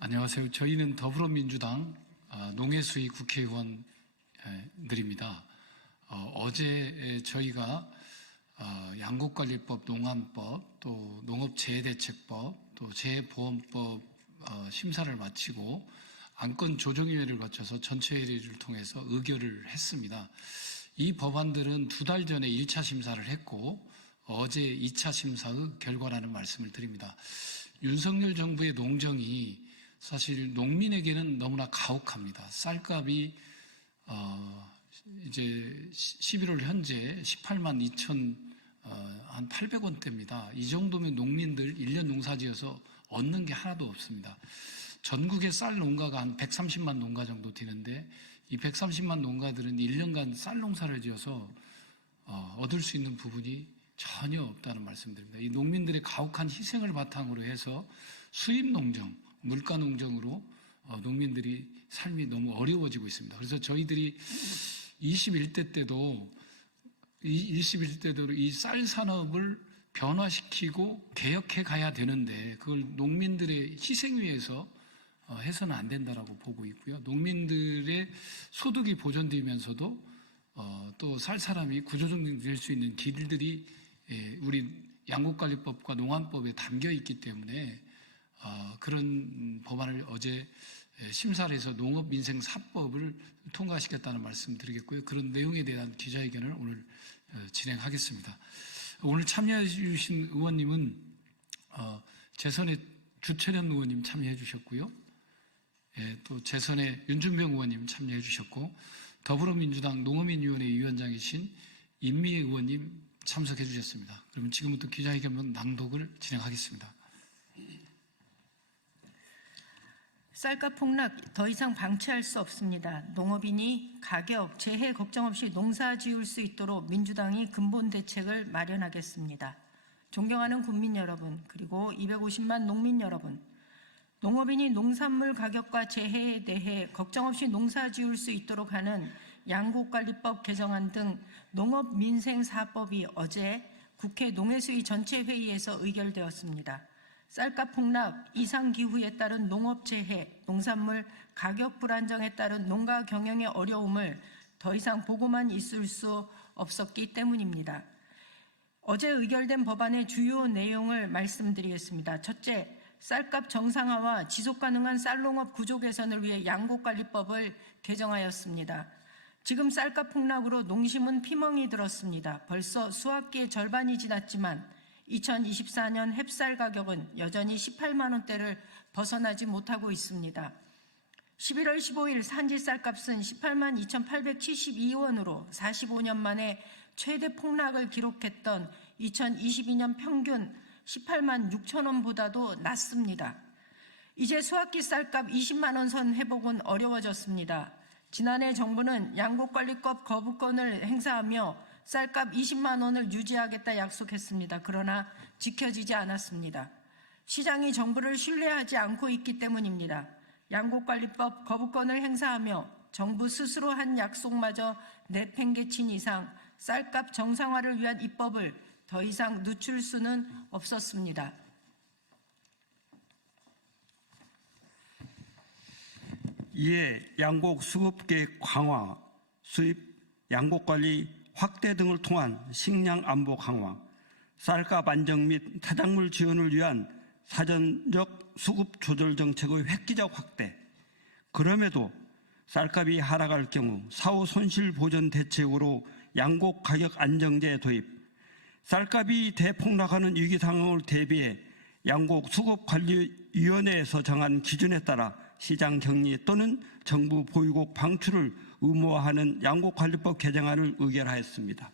안녕하세요. 저희는 더불어민주당 농해수위 국회의원들입니다. 어제 저희가 양곡관리법, 농안법, 또 농업재해대책법, 또 재해보험법 심사를 마치고 안건조정위원회를 거쳐서 전체회의를 통해서 의결을 했습니다. 이 법안들은 2달 전에 1차 심사를 했고 어제 2차 심사의 결과라는 말씀을 드립니다. 윤석열 정부의 농정이 사실 농민에게는 너무나 가혹합니다. 쌀값이 이제 11월 현재 18만 2천 한 800원대입니다. 이 정도면 농민들 1년 농사지어서 얻는 게 하나도 없습니다. 전국의 쌀 농가가 한 130만 농가 정도 되는데 이 130만 농가들은 1년간 쌀 농사를 지어서 얻을 수 있는 부분이 전혀 없다는 말씀드립니다. 이 농민들의 가혹한 희생을 바탕으로 해서 수입 농정, 물가 농정으로 농민들이 삶이 너무 어려워지고 있습니다. 그래서 저희들이 21대 때도 이 쌀 산업을 변화시키고 개혁해 가야 되는데 그걸 농민들의 희생 위해서 해서는 안 된다라고 보고 있고요. 농민들의 소득이 보존되면서도 또 쌀 사람이 구조조정될 수 있는 길들이 우리 양곡관리법과 농안법에 담겨 있기 때문에 그런 법안을 어제 심사를 해서 농업민생사법을 통과시켰다는 말씀 드리겠고요. 그런 내용에 대한 기자회견을 오늘 진행하겠습니다. 오늘 참여해 주신 의원님은 재선의 주철현 의원님 참여해 주셨고요. 또 재선의 윤준병 의원님 참여해 주셨고 더불어민주당 농어민위원회 위원장이신 임미애 의원님 참석해 주셨습니다. 그러면 지금부터 기자회견 낭독을 진행하겠습니다. 쌀값 폭락 더 이상 방치할 수 없습니다. 농업인이 가격, 재해 걱정 없이 농사 지을 수 있도록 민주당이 근본 대책을 마련하겠습니다. 존경하는 국민 여러분, 그리고 250만 농민 여러분, 농업인이 농산물 가격과 재해에 대해 걱정 없이 농사 지을 수 있도록 하는 양곡관리법 개정안 등 농업민생사법이 어제 국회 농해수위 전체회의에서 의결되었습니다. 쌀값 폭락, 이상기후에 따른 농업재해, 농산물 가격 불안정에 따른 농가 경영의 어려움을 더 이상 보고만 있을 수 없었기 때문입니다. 어제 의결된 법안의 주요 내용을 말씀드리겠습니다. 첫째, 쌀값 정상화와 지속가능한 쌀농업 구조 개선을 위해 양곡관리법을 개정하였습니다. 지금 쌀값 폭락으로 농심은 피멍이 들었습니다. 벌써 수확기의 절반이 지났지만 2024년 햅쌀 가격은 여전히 18만 원대를 벗어나지 못하고 있습니다. 11월 15일 산지 쌀값은 18만 2,872원으로 45년 만에 최대 폭락을 기록했던 2022년 평균 18만 6천 원보다도 낮습니다. 이제 수확기 쌀값 20만 원 선 회복은 어려워졌습니다. 지난해 정부는 양곡관리법 거부권을 행사하며 쌀값 20만 원을 유지하겠다 약속했습니다. 그러나 지켜지지 않았습니다. 시장이 정부를 신뢰하지 않고 있기 때문입니다. 양곡관리법 거부권을 행사하며 정부 스스로 한 약속마저 내팽개친 이상 쌀값 정상화를 위한 입법을 더 이상 늦출 수는 없었습니다. 이에 양곡 수급계획 강화, 수입 양곡관리 확대 등을 통한 식량 안보 강화, 쌀값 안정 및 타작물 지원을 위한 사전적 수급 조절 정책의 획기적 확대, 그럼에도 쌀값이 하락할 경우 사후 손실 보전 대책으로 양곡 가격 안정제 도입, 쌀값이 대폭락하는 위기 상황을 대비해 양곡 수급관리위원회에서 정한 기준에 따라 시장 격리 또는 정부 보유국 방출을 의무화하는 양곡관리법 개정안을 의결하였습니다.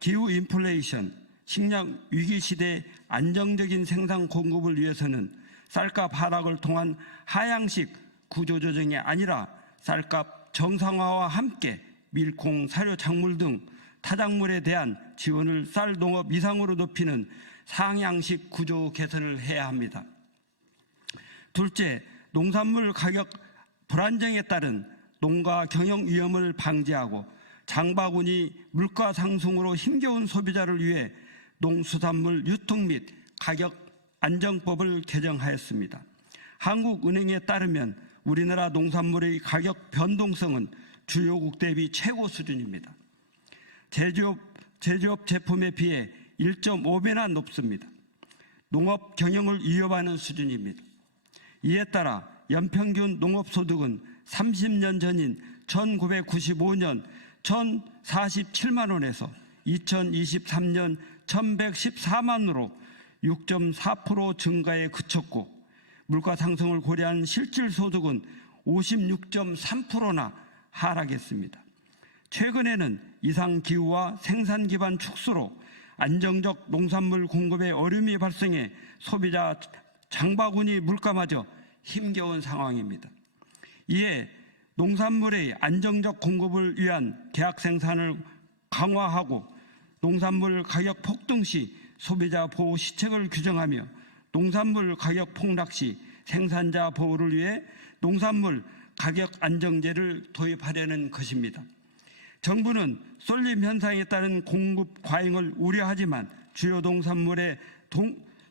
기후 인플레이션, 식량 위기 시대 안정적인 생산 공급을 위해서는 쌀값 하락을 통한 하향식 구조조정이 아니라 쌀값 정상화와 함께 밀콩, 사료, 작물 등 타작물에 대한 지원을 쌀 농업 이상으로 높이는 상향식 구조 개선을 해야 합니다. 둘째, 농산물 가격 불안정에 따른 농가 경영 위험을 방지하고 장바구니 물가 상승으로 힘겨운 소비자를 위해 농수산물 유통 및 가격 안정법을 개정하였습니다. 한국은행에 따르면 우리나라 농산물의 가격 변동성은 주요국 대비 최고 수준입니다. 제조업 제품에 비해 1.5배나 높습니다. 농업 경영을 위협하는 수준입니다. 이에 따라 연평균 농업소득은 30년 전인 1995년 1,047만 원에서 2023년 1,114만으로 6.4% 증가에 그쳤고, 물가 상승을 고려한 실질소득은 56.3%나 하락했습니다. 최근에는 이상기후와 생산 기반 축소로 안정적 농산물 공급에 어려움이 발생해 소비자 장바구니 물가마저 힘겨운 상황입니다. 이에 농산물의 안정적 공급을 위한 계약 생산을 강화하고 농산물 가격 폭등 시 소비자 보호 시책을 규정하며 농산물 가격 폭락 시 생산자 보호를 위해 농산물 가격 안정제를 도입하려는 것입니다. 정부는 쏠림 현상에 따른 공급 과잉을 우려하지만 주요 농산물에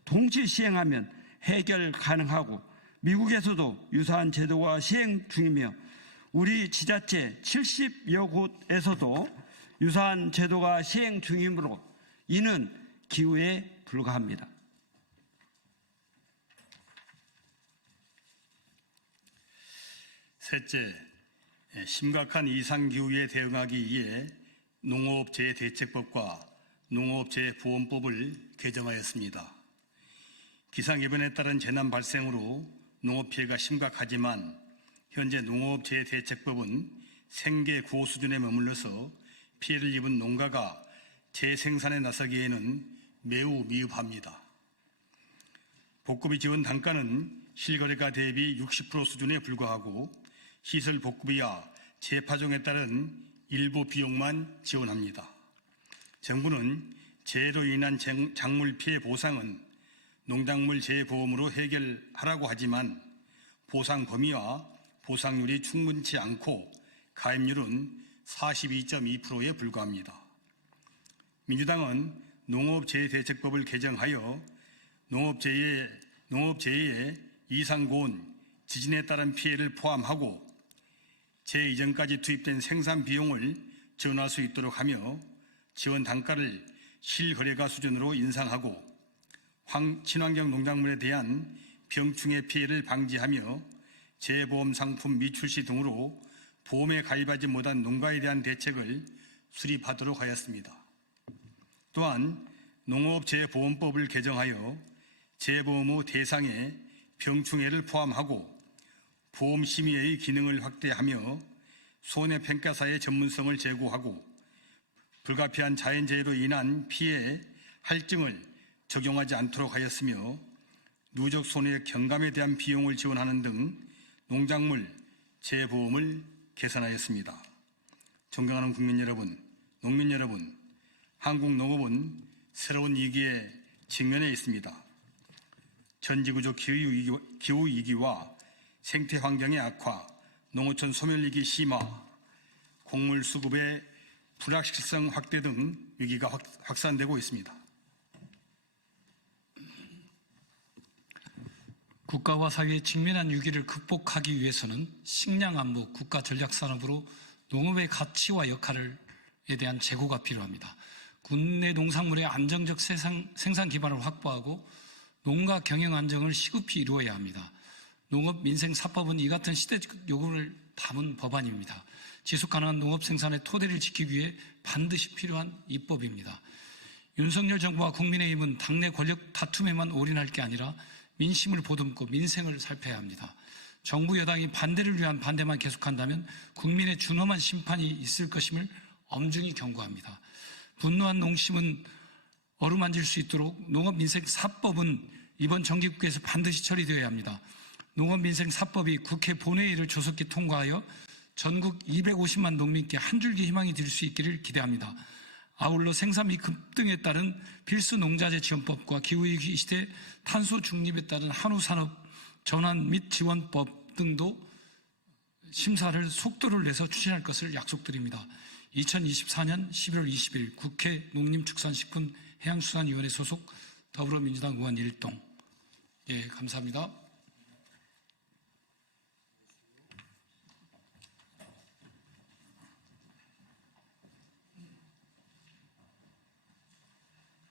동시 시행하면 해결 가능하고, 미국에서도 유사한 제도가 시행 중이며 우리 지자체 70여 곳에서도 유사한 제도가 시행 중이므로 이는 기우에 불과합니다. 셋째, 심각한 이상기후에 대응하기 위해 농업재해대책법과 농업재해보험법을 개정하였습니다. 기상이변에 따른 재난 발생으로 농업피해가 심각하지만 현재 농업재해대책법은 생계 구호 수준에 머물러서 피해를 입은 농가가 재생산에 나서기에는 매우 미흡합니다. 복구비 지원 단가는 실거래가 대비 60% 수준에 불과하고 시설 복구비와 재파종에 따른 일부 비용만 지원합니다. 정부는 재해로 인한 작물 피해 보상은 농작물 재해보험으로 해결하라고 하지만 보상 범위와 보상률이 충분치 않고 가입률은 42.2%에 불과합니다. 민주당은 농업재해대책법을 개정하여 농업재해의 이상고온, 지진에 따른 피해를 포함하고 재해 이전까지 투입된 생산 비용을 지원할 수 있도록 하며 지원 단가를 실거래가 수준으로 인상하고 친환경 농작물에 대한 병충해 피해를 방지하며 재해보험 상품 미출시 등으로 보험에 가입하지 못한 농가에 대한 대책을 수립하도록 하였습니다. 또한 농업재해보험법을 개정하여 재해보험 후 대상에 병충해를 포함하고 보험심의의 기능을 확대하며 손해평가사의 전문성을 제고하고 불가피한 자연재해로 인한 피해 할증을 적용하지 않도록 하였으며 누적 손해 경감에 대한 비용을 지원하는 등 농작물 재해보험을 개선하였습니다. 존경하는 국민 여러분, 농민 여러분, 한국 농업은 새로운 위기에 직면해 있습니다. 전지구조 기후위기와 생태환경의 악화, 농어촌 소멸위기 심화, 곡물 수급의 불확실성 확대 등 위기가 확산되고 있습니다. 국가와 사회에 직면한 위기를 극복하기 위해서는 식량 안보, 국가 전략 산업으로 농업의 가치와 역할에 대한 재고가 필요합니다. 국내 농산물의 안정적 생산 기반을 확보하고 농가 경영 안정을 시급히 이루어야 합니다. 농업민생사법은 이 같은 시대적 요구를 담은 법안입니다. 지속가능한 농업 생산의 토대를 지키기 위해 반드시 필요한 입법입니다. 윤석열 정부와 국민의힘은 당내 권력 다툼에만 올인할 게 아니라 민심을 보듬고 민생을 살펴야 합니다. 정부 여당이 반대를 위한 반대만 계속한다면 국민의 준엄한 심판이 있을 것임을 엄중히 경고합니다. 분노한 농심은 어루만질 수 있도록 농업민생사법은 이번 정기국회에서 반드시 처리되어야 합니다. 농업민생사법이 국회 본회의를 조속히 통과하여 전국 250만 농민께 한 줄기 희망이 될 수 있기를 기대합니다. 아울러 생산비 급등에 따른 필수 농자재 지원법과 기후위기 시대 탄소 중립에 따른 한우산업 전환 및 지원법 등도 심사를 속도를 내서 추진할 것을 약속드립니다. 2024년 11월 20일 국회 농림축산식품해양수산위원회 소속 더불어민주당 의원 1동. 예, 감사합니다.